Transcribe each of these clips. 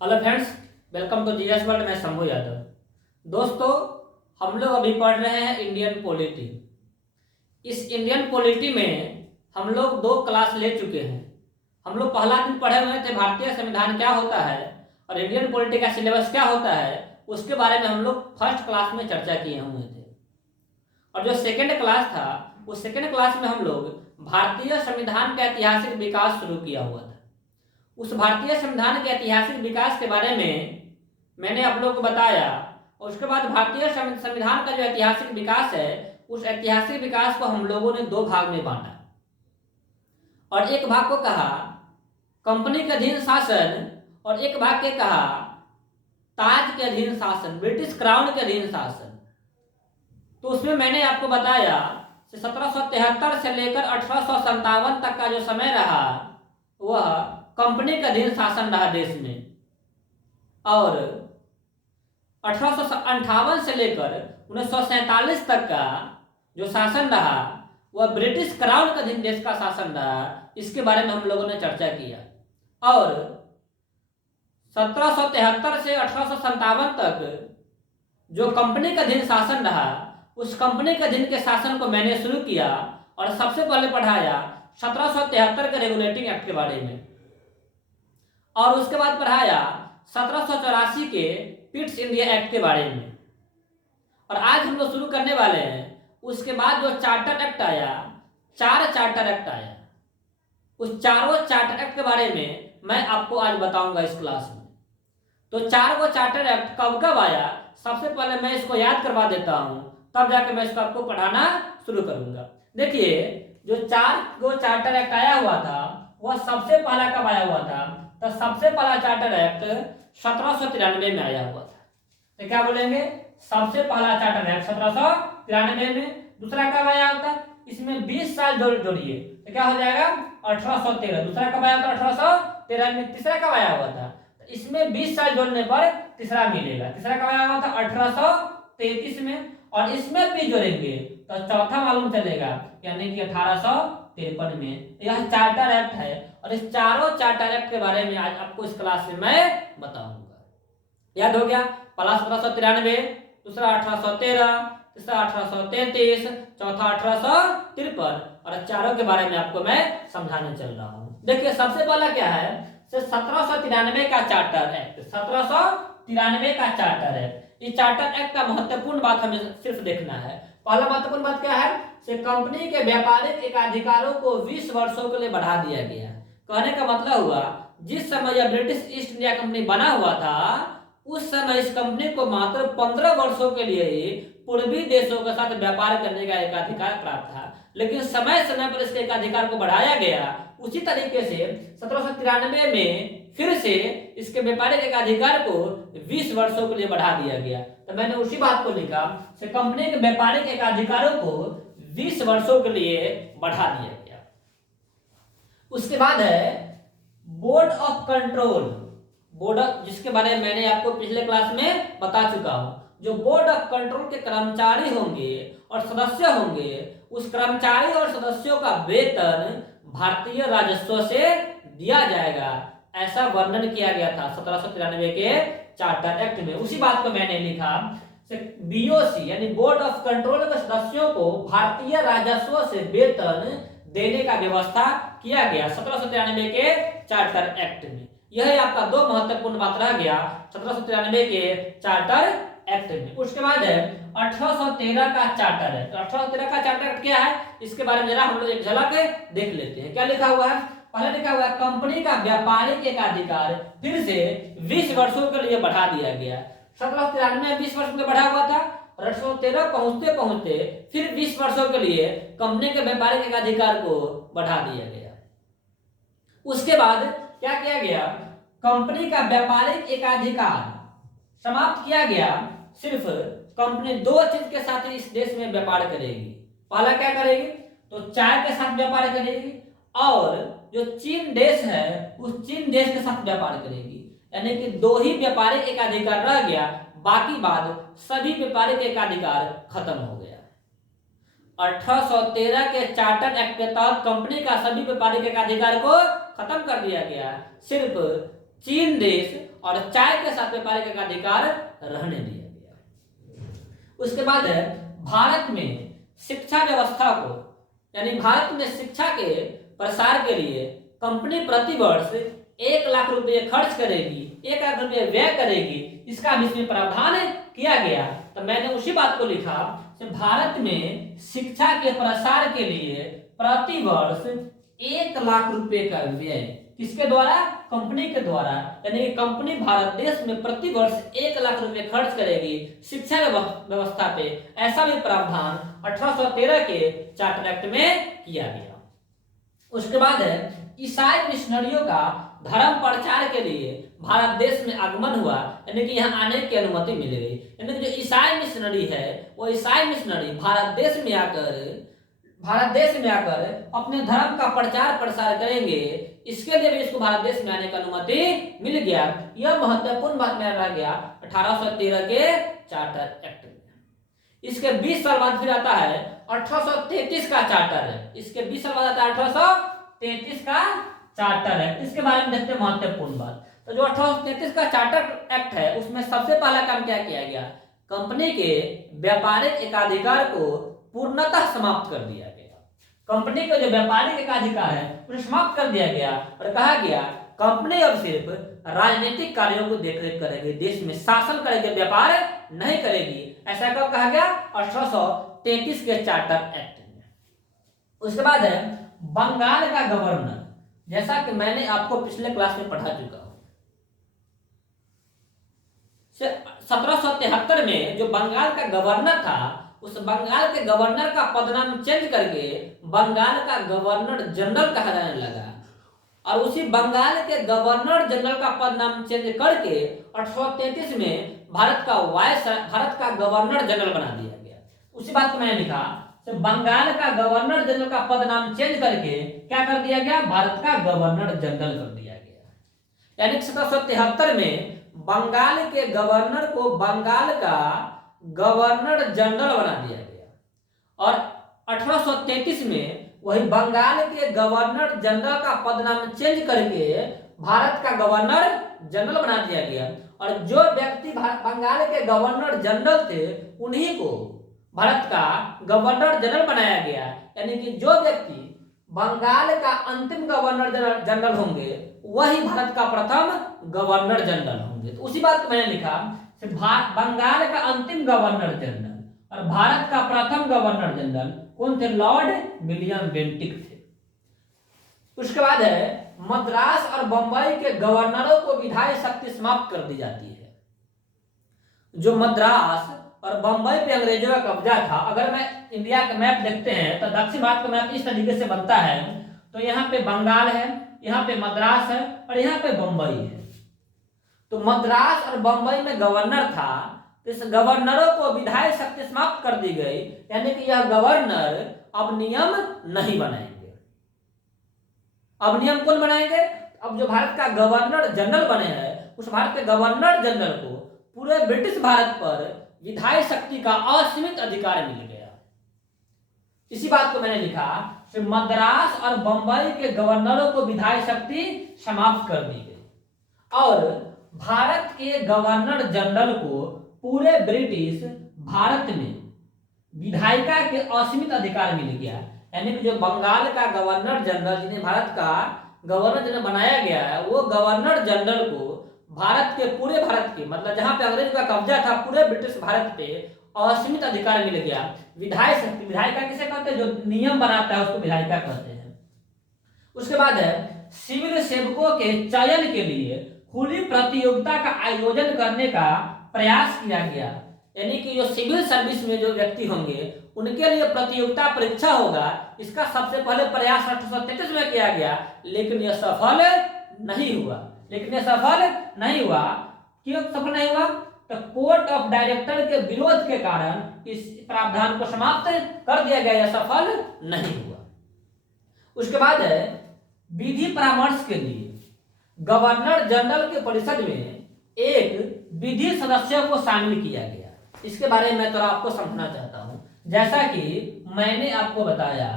Hello friends, welcome to GS world. मैं शंभू यादव। दोस्तों, हम लोग अभी पढ़ रहे हैं इंडियन पॉलिटी। इस इंडियन पॉलिटी में हम लोग 2 क्लास ले चुके हैं। हम लोग पहला दिन पढ़े हुए थे भारतीय संविधान क्या होता है और इंडियन पॉलिटी का सिलेबस क्या होता है, उसके बारे में हम लोग फर्स्ट क्लास में चर्चा किए हुए थे। और जो सेकेंड क्लास था, उस सेकेंड क्लास में हम लोग भारतीय संविधान का ऐतिहासिक विकास शुरू किया हुआ था। उस भारतीय संविधान के ऐतिहासिक विकास के बारे में मैंने आप लोगों को बताया। और उसके बाद भारतीय संविधान का जो ऐतिहासिक विकास है, उस ऐतिहासिक विकास को हम लोगों ने 2 भाग में बांटा। और एक भाग को कहा कंपनी के अधीन शासन और एक भाग के कहा ताज के अधीन शासन, ब्रिटिश क्राउन के अधीन शासन। तो उसमें मैंने आपको बताया 1773 से लेकर 1857 तक का जो समय रहा वह कंपनी का अधीन शासन रहा देश में। और 1858 से लेकर 1947 तक का जो शासन रहा वह ब्रिटिश क्राउन का अधीन देश का शासन रहा। इसके बारे में हम लोगों ने चर्चा किया। और 1773 से 1857 तक जो कंपनी का अधीन शासन रहा, उस कंपनी के अधीन के शासन को मैंने शुरू किया और सबसे पहले पढ़ाया 1773 के रेगुलेटिंग एक्ट के बारे में। और उसके बाद पढ़ाया 1784 के पिट्स इंडिया एक्ट के बारे में। और आज हम लोग शुरू करने वाले हैं उसके बाद जो चार्टर एक्ट आया, 4 चार्टर एक्ट आया, उस चारों चार्टर एक्ट के बारे में मैं आपको आज बताऊंगा इस क्लास में। तो 4 चार्टर एक्ट कब कब आया, सबसे पहले मैं इसको याद करवा देता हूं, तब जाके मैं इसको आपको पढ़ाना शुरू करूंगा। देखिए, जो 4 चार्टर एक्ट आया हुआ था वह सबसे पहला कब आया हुआ था, तो सबसे पहला चार्टर एक्ट 1793 में आया हुआ था। तो क्या बोलेंगे, सबसे पहला चार्टर एक्ट 1793 में। दूसरा कब आया होता, इसमें 20 साल जोड़िए तो क्या हो जाएगा 1813। दूसरा कब आया था 1813 में। तीसरा कब आया हुआ था, तो इसमें 20 साल जोड़ने पर तीसरा मिलेगा। तीसरा कब आया हुआ था 1833 में। और इसमें भी जोड़ेंगे तो चौथा मालूम चलेगा, यानी कि 1853 में। यह चार्टर एक्ट है और इस चारों चार्टर एक्ट के बारे में आज आपको इस क्लास में मैं बताऊंगा। याद हो गया, पहला 1793, दूसरा 1813, तीसरा 1833, चौथा 1853 और चारों के बारे में आपको मैं समझाने चल रहा हूं। देखिए, सबसे पहला क्या है, 1793 का चार्टर एक्ट। 1793 का चार्टर एक्ट, इस चार्टर एक्ट का महत्वपूर्ण बात हमें सिर्फ देखना है। पहला महत्वपूर्ण बात क्या है, से कंपनी के व्यापारिक एकाधिकारों को 20 वर्षों के लिए बढ़ा दिया गया। कहने का मतलब हुआ, जिस समय यह ब्रिटिश ईस्ट इंडिया कंपनी बना हुआ था, उस समय इस कंपनी को मात्र 15 वर्षों के लिए ही पूर्वी देशों के साथ व्यापार करने का एकाधिकार प्राप्त था। लेकिन समय समय पर इसके एकाधिकार को बढ़ाया गया। उसी तरीके से 1793 में फिर से इसके व्यापारिक एकाधिकार को 20 वर्षों के लिए बढ़ा दिया गया। तो मैंने उसी बात को लिखा, से कंपनी के व्यापारिक एकाधिकारों को 20 वर्षों के लिए बढ़ा दिया गया। उसके बाद है बोर्ड ऑफ कंट्रोल। बोर्ड, जिसके बारे में मैंने आपको पिछले क्लास में बता चुका हूं। जो बोर्ड ऑफ कंट्रोल के कर्मचारी होंगे और सदस्य होंगे, उस कर्मचारी और सदस्यों का वेतन भारतीय राजस्व से दिया जाएगा, ऐसा वर्णन किया गया था 1793 के चार्टर एक्ट में। उसी बात को मैंने लिखा, बीओसी यानी बोर्ड ऑफ कंट्रोल के सदस्यों को भारतीय राजस्व से वेतन देने का व्यवस्था किया गया 1793 के चार्टर एक्ट में। यह आपका 2 महत्वपूर्ण बात रह गया 1793 के चार्टर एक्ट में। उसके बाद है 1813 का चार्टर एक्ट। 1813 का चार्टर एक्ट क्या है, इसके बारे में जरा हम लोग एक झलक देख लेते हैं। क्या लिखा हुआ है, पहले लिखा हुआ है कंपनी का व्यापारिक एकाधिकार फिर से 20 वर्षों के लिए बढ़ा दिया गया। 1793 में 20 वर्षों के लिए बढ़ा हुआ था और 1813 पहुंचते पहुंचते फिर 20 वर्षों के लिए कंपनी के व्यापारिक एकाधिकार को बढ़ा दिया गया। उसके बाद क्या किया गया, कंपनी का व्यापारिक एकाधिकार समाप्त किया गया। सिर्फ कंपनी 2 चीज के साथ ही इस देश में व्यापार करेगी। पहला क्या करेगी, तो चाय के साथ व्यापार करेगी और जो चीन देश है उस चीन देश के साथ व्यापार करेगी। यानी कि 2 ही व्यापारिक एकाधिकार रह गया, बाकी बाद सभी व्यापारिक एकाधिकार खत्म हो गया। 1813 के चार्टर एक्ट के तहत कंपनी का सभी व्यापारिक एकाधिकार को खत्म कर दिया गया। सिर्फ चीन देश और चाय के साथ व्यापारिक अधिकार रहने दिया गया। उसके बाद है भारत में शिक्षा व्यवस्था को, यानी भारत में शिक्षा के प्रसार के लिए कंपनी प्रति वर्ष 1 लाख रुपए खर्च करेगी, 1 लाख रुपए व्यय करेगी, इसका भी इसमें प्रावधान किया गया। तो मैंने उसी बात को लिखा कि भारत में शिक्षा के प्रसार के लिए प्रति वर्ष 1 लाख रुपए का व्यय किसके द्वारा? कंपनी के द्वारा, यानी कि कंपनी भारत देश में प्रति वर्ष 1 लाख रुपए खर्च करेगी शिक्षा व्यवस्था पे। ऐसा भी प्रावधान 1813 के चार्टर एक्ट में किया गया। उसके बाद है ईसाई मिशनरियों का धर्म प्रचार के लिए भारत देश में आगमन हुआ, यानी कि यहाँ आने की अनुमति मिल गई। यानी कि जो ईसाई मिशनरी है वो ईसाई मिशनरी भारत देश में आकर अपने धर्म का प्रचार प्रसार करेंगे, इसके लिए भी इसको भारत देश में आने की अनुमति मिल गया। यह महत्वपूर्ण बात में रह गया 1813 के चार्टर एक्ट में। इसके 20 साल बाद फिर आता है 1833 का चार्टर है। इसके 20 साल बाद आता है 1833 का चार्टर एक्ट। इसके बारे में देखते हैं महत्वपूर्ण बात। तो जो 1833 का चार्टर एक्ट है उसमें सबसे पहला काम क्या किया गया? कंपनी के व्यापारिक एकाधिकार को पूर्णतः समाप्त कर दिया गया। कंपनी का जो व्यापारिक एकाधिकार है उसे समाप्त कर दिया गया और कहा गया कंपनी अब सिर्फ राजनीतिक कार्यों को देखरेख करेगी, देश में शासन करेगी, व्यापार नहीं करेगी। ऐसा कब कहा गया? 1833 के चार्टर एक्ट में। उसके बाद है बंगाल का गवर्नर, जैसा कि मैंने आपको पिछले क्लास में पढ़ा चुका हूं। 1773 में जो बंगाल का गवर्नर था, उस बंगाल के गवर्नर का पदनाम चेंज करके बंगाल का गवर्नर जनरल कहा जाने लगा और उसी बंगाल के गवर्नर जनरल का पदनाम चेंज करके 1833 में भारत का गवर्नर जनरल बना दिया गया। उसी बात को मैंने लिखा, तो बंगाल का गवर्नर जनरल का पद नाम चेंज करके क्या कर दिया गया? भारत का गवर्नर जनरल कर दिया गया। यानी 1773 में बंगाल के गवर्नर को बंगाल का गवर्नर जनरल बना दिया गया और 1833 में वही बंगाल के गवर्नर जनरल का पद नाम चेंज करके भारत का गवर्नर जनरल बना दिया गया। और जो व्यक्ति बंगाल के गवर्नर जनरल थे उन्हीं को भारत का गवर्नर जनरल बनाया गया। यानी कि जो व्यक्ति बंगाल का अंतिम गवर्नर जनरल होंगे वही भारत का प्रथम गवर्नर जनरल होंगे। तो उसी बात को मैंने लिखा, बंगाल का अंतिम गवर्नर जनरल और भारत का प्रथम गवर्नर जनरल कौन थे? लॉर्ड विलियम बेंटिक थे। उसके बाद है मद्रास और बंबई के गवर्नरों को विधायी शक्ति समाप्त कर दी जाती है। जो मद्रास और बंबई पे अंग्रेजों का कब्जा था, अगर मैं इंडिया का मैप देखते हैं तो दक्षिण भारत का मैप इस तरीके से बनता है। तो यहाँ पे बंगाल है, यहाँ पे मद्रास है और यहाँ पे बंबई है। तो मद्रास और बंबई में गवर्नर था, तो इस गवर्नरों को विधायी शक्ति समाप्त कर दी गई। यानी कि यह गवर्नर अब नियम नहीं बनाएंगे। अब नियम कौन बनाएंगे? अब जो भारत का गवर्नर जनरल बने हैं उस भारत के गवर्नर जनरल को पूरे ब्रिटिश भारत पर विधायी शक्ति का असीमित अधिकार मिल गया। इसी बात को मैंने लिखा कि मद्रास और बंबई के गवर्नरों को विधायी शक्ति समाप्त कर दी गई और भारत के गवर्नर जनरल को पूरे ब्रिटिश भारत में विधायिका के असीमित अधिकार मिल गया। यानी कि जो बंगाल का गवर्नर जनरल जिन्हें भारत का गवर्नर जनरल बनाया गया है, वो गवर्नर जनरल को पूरे भारत के मतलब जहां पे अंग्रेज का कब्जा था पूरे ब्रिटिश भारत पे असीमित अधिकार मिल गया। विधायी शक्ति, विधायिका किसे कहते हैं? जो नियम बनाता है उसको विधायिका कहते हैं। उसके बाद है सिविल सेवकों के चयन के लिए खुली प्रतियोगिता का आयोजन करने का प्रयास किया गया। यानी कि जो सिविल सर्विस में जो व्यक्ति होंगे उनके लिए प्रतियोगिता परीक्षा होगा, इसका सबसे पहले प्रयास 1833 में किया गया, लेकिन यह सफल नहीं हुआ। क्यों सफल नहीं हुआ? तो कोर्ट ऑफ डायरेक्टर के विरोध के कारण इस प्रावधान को समाप्त कर दिया गया, यह सफल नहीं हुआ। उसके बाद है विधि परामर्श के लिए गवर्नर जनरल के परिषद में एक विधि सदस्य को शामिल किया गया। इसके बारे में तो आपको समझना चाहता हूं। जैसा कि मैंने आपको बताया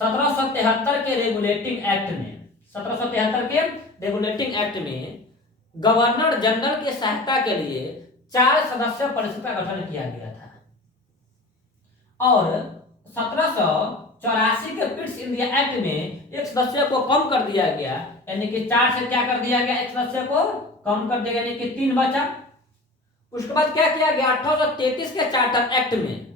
1773 के रेगुलेटिंग एक्ट में 1773 के रेगुलेटिंग एक्ट में गवर्नर जनरल की सहायता के लिए 4 सदस्य परिषद का गठन किया गया था और 1784 के पिट्स इंडिया एक्ट में एक सदस्य को कम कर दिया गया, यानी कि 4 से क्या कर दिया गया, एक सदस्य को कम कर दिया गया, यानी कि 3 बचा। उसके बाद क्या किया गया, 1833 के चार्टर एक्ट में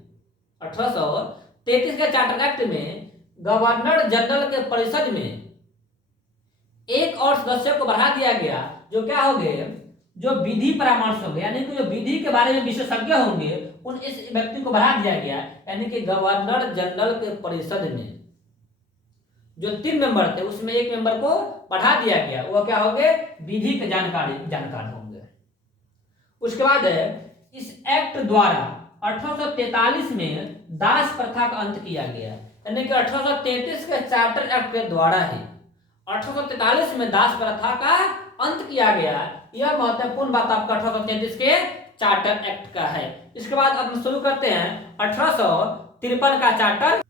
1833 के चार्टर एक्ट में गवर्नर जनरल के परिषद में एक और सदस्य को बढ़ा दिया गया, जो क्या हो गए, जो विधि परामर्श होंगे, यानी कि जो विधि के बारे में विशेषज्ञ होंगे, उन इस व्यक्ति को बढ़ा दिया गया, यानी कि गवर्नर जनरल के परिषद में जो 3 मेंबर थे उसमें एक मेंबर को बढ़ा दिया गया, वो क्या होंगे, विधि के जानकार होंगे। उसके बाद इस एक्ट द्वारा 1843 में दास प्रथा का अंत किया गया, यानी कि 1833 के चार्टर एक्ट के द्वारा ही 1843 में दास प्रथा का अंत किया गया। यह महत्वपूर्ण बात आपका 1833 के चार्टर एक्ट का है। इसके बाद अब हम शुरू करते हैं 1853 का चार्टर।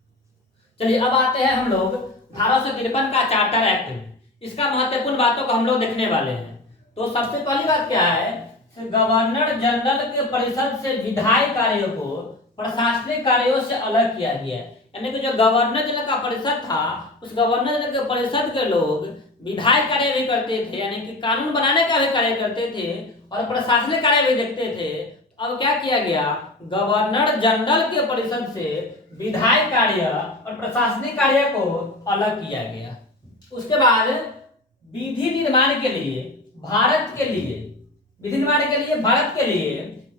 चलिए अब आते हैं हम लोग 1853 का चार्टर एक्ट में। इसका महत्वपूर्ण बातों को हम लोग देखने वाले हैं। तो सबसे पहली बात क्या है, गवर्नर जनरल के परिषद से विधायी कार्यों को प्रशासनिक कार्यों से अलग किया गया, यानी कि जो गवर्नर जनरल का परिषद था, उस गवर्नर जनरल के परिषद के लोग विधायी कार्य भी करते थे, यानी कि कानून बनाने का भी कार्य करते थे और प्रशासनिक कार्य भी देखते थे। अब क्या किया गया, गवर्नर जनरल के परिषद से विधायी कार्य और प्रशासनिक कार्य को अलग किया गया। उसके बाद विधि निर्माण के लिए भारत के लिए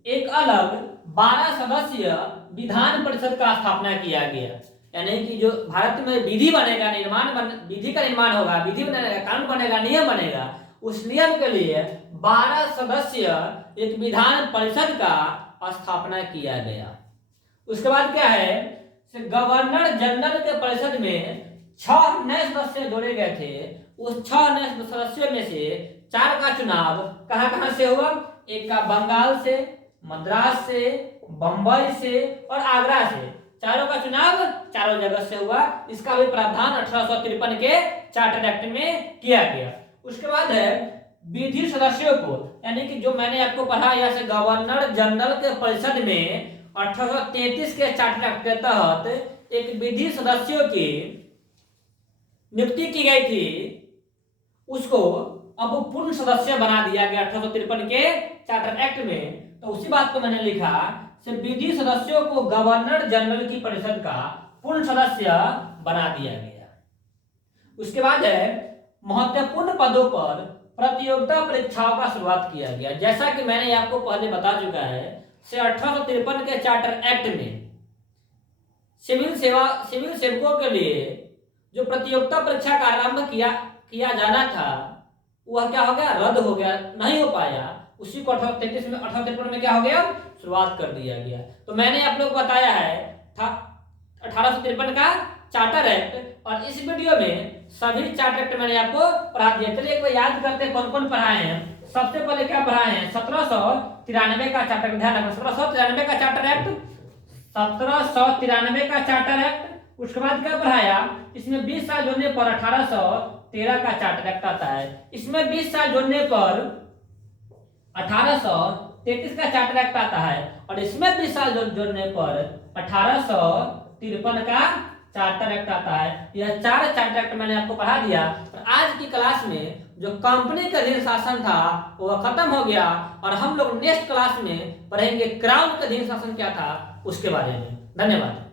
एक अलग 12 सदस्यीय विधान परिषद का स्थापना किया गया, यानी कि जो भारत में विधि बनेगा, विधि का निर्माण होगा, विधि बनेगा, कानून बनेगा, नियम बनेगा, उस नियम के लिए 12 सदस्यीय एक विधान परिषद का स्थापना किया गया। उसके बाद क्या है, गवर्नर जनरल के परिषद में 6 नए सदस्य जोड़े गए थे। उस 6 नए सदस्यों में से 4 का चुनाव कहां से हुआ, एक का बंगाल से, मद्रास से, बंबई से और आगरा से। चारों का चुनाव चारों जगह से हुआ। इसका भी प्रावधान 1853 के चार्टर एक्ट में किया गया। उसके बाद है विधि सदस्यों को, यानी कि जो मैंने आपको पढ़ा, यहाँ से गवर्नर जनरल के परिषद में 1833 के चार्टर एक्ट के तहत एक विधि सदस्यों की नियुक्ति की गई थी, उसको अब पूर्ण सदस्य बना दिया गया 1853 के चार्टर एक्ट में। तो उसी बात को मैंने लिखा, विधि सदस्यों को गवर्नर जनरल की परिषद का पूर्ण सदस्य बना दिया गया। उसके बाद है महत्वपूर्ण पदों पर प्रतियोगिता परीक्षाओं का शुरुआत किया गया। जैसा कि मैंने आपको पहले बता चुका है, 1853 के चार्टर एक्ट में सिविल सेवकों के लिए जो प्रतियोगिता परीक्षा का आरंभ किया जाना था, वह क्या हो गया, रद्द हो गया, नहीं हो पाया। उसी को 1853 में क्या हो गया, शुरुआत कर दिया गया। तो मैंने आप लोग को बताया है 1853 का चार्टर एक्ट, और इस वीडियो में सभी चार्टर एक्ट मैंने आपको पढ़ा दिया। चलिए एक बार याद करते हैं कौन कौन पढ़ाए हैं। सबसे पहले क्या पढ़ाए हैं, 1793 का चार्टर, ध्यान रखना 1793 का चार्टर एक्ट, 1793 का चार्टर एक्ट। उसके बाद क्या पढ़ाया, इसमें 20 साल जोड़ने पर 1813 का चार्टर एक्ट आता है। इसमें 20 साल जोड़ने पर 1833 का चार्टर एक्ट आता है, और इसमें 20 साल जोड़ने पर 1853 का चार्टर एक्ट आता है। यह 4 चार्टर एक्ट मैंने आपको पढ़ा दिया। और आज की क्लास में जो कंपनी का अधीन शासन था वो खत्म हो गया, और हम लोग नेक्स्ट क्लास में पढ़ेंगे क्राउन का अधीन शासन क्या था उसके बारे में। धन्यवाद।